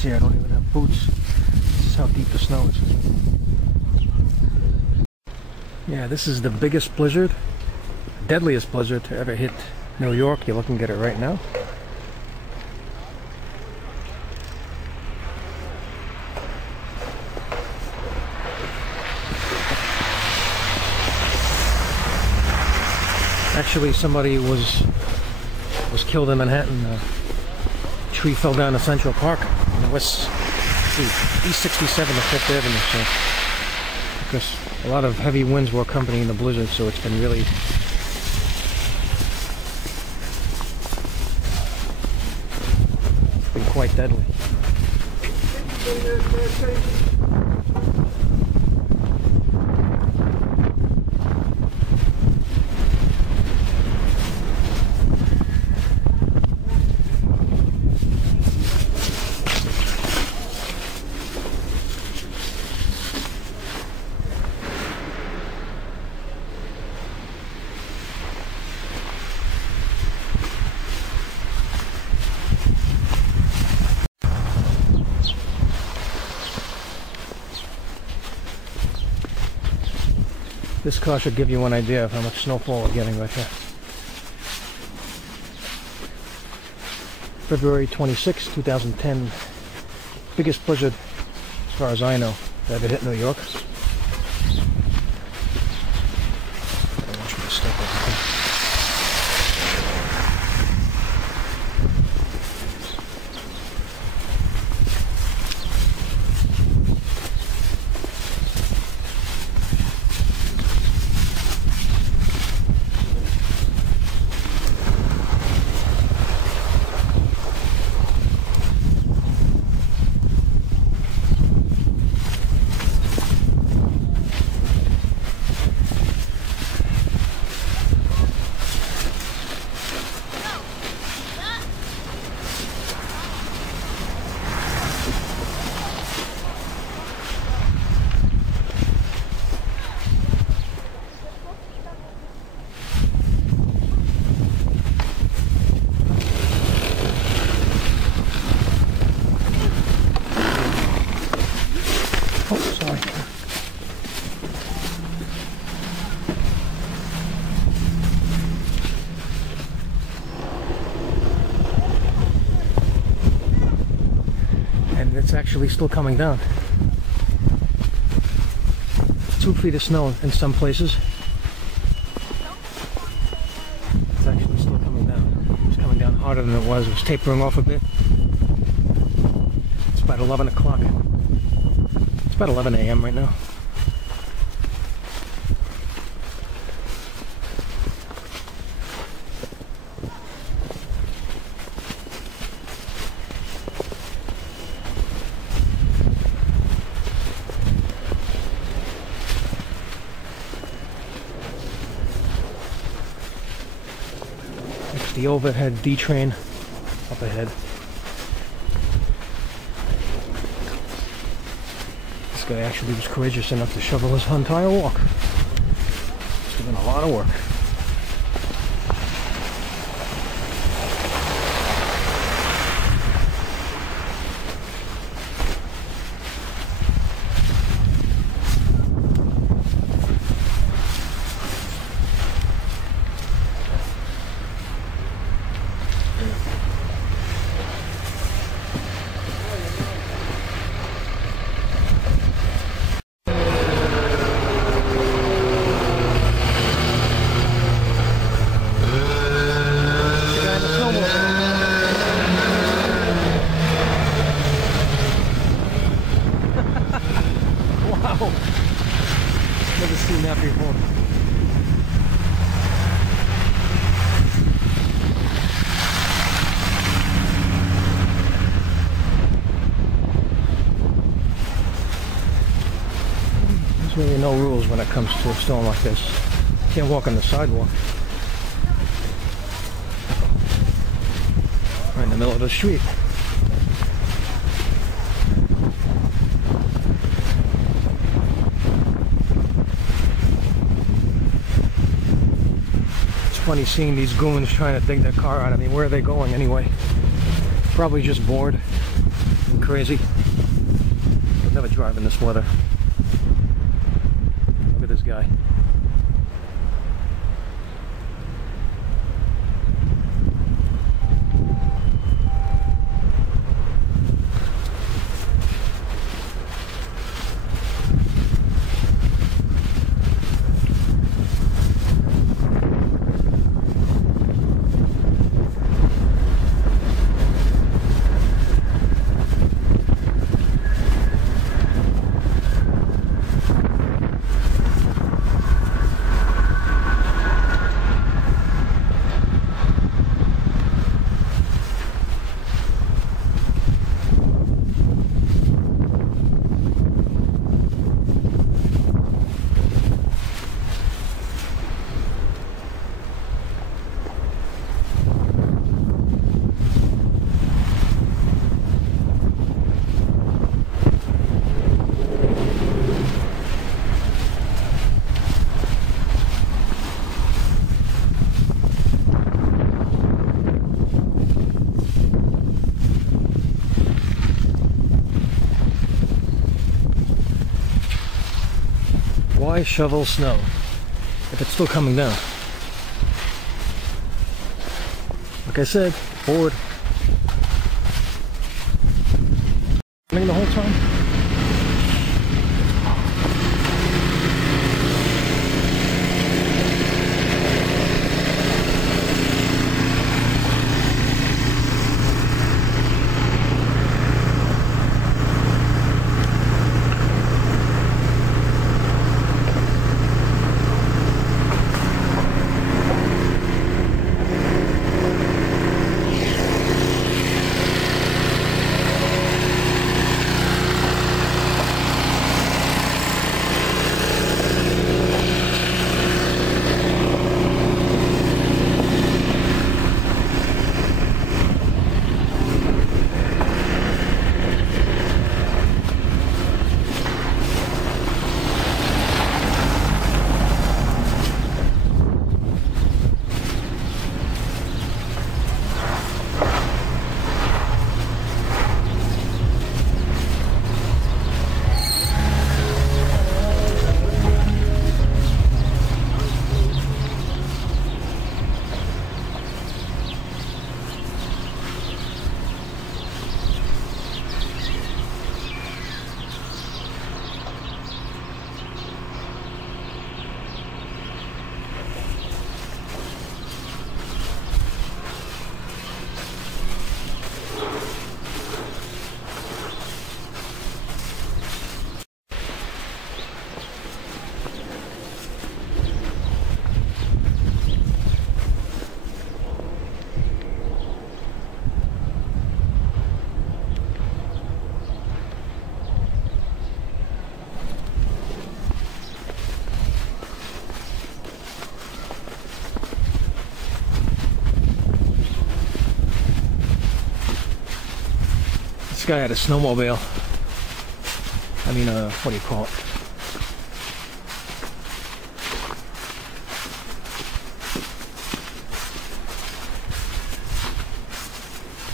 see, I don't even have boots. This is how deep the snow is. Yeah, this is the biggest blizzard, deadliest blizzard to ever hit New York. You're looking at it right now. Actually, somebody was killed in Manhattan. A tree fell down in Central Park in the East 67 to 5th Avenue. So, because a lot of heavy winds were accompanying the blizzard, so it's been really quite deadly. This car should give you an idea of how much snowfall we're getting right here. February 26, 2010. Biggest blizzard, as far as I know, that ever hit New York. Watch me step over here. It's actually still coming down. 2 feet of snow in some places. It's actually still coming down. It's coming down harder than it was. It was tapering off a bit. It's about 11 o'clock. It's about 11 a.m. right now. The overhead D train up ahead. This guy actually was courageous enough to shovel his entire walk. It's been a lot of work. Never seen that before. There's really no rules when it comes to a storm like this. You can't walk on the sidewalk. Right in the middle of the street. Funny seeing these goons trying to dig their car out. I mean, where are they going anyway? Probably just bored. I'm crazy. I'll never drive in this weather. Look at this guy. Why shovel snow if it's still coming down? Like I said, forward. Running the whole time. This guy had a snowmobile. I mean, what do you call it?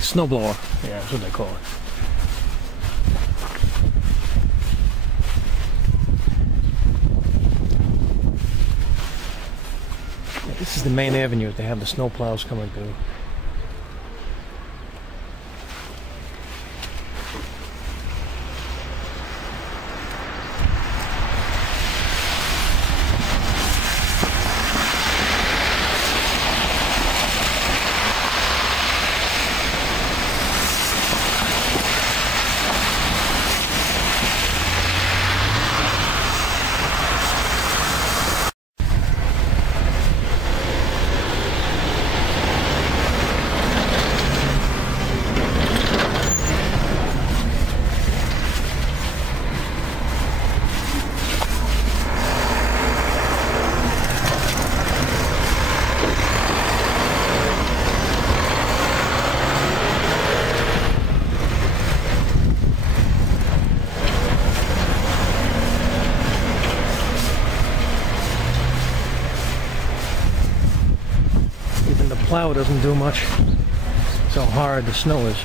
Snowblower. Yeah, that's what they call it. Yeah, this is the main avenue that they have the snowplows coming through. Plow doesn't do much. That's how hard the snow is.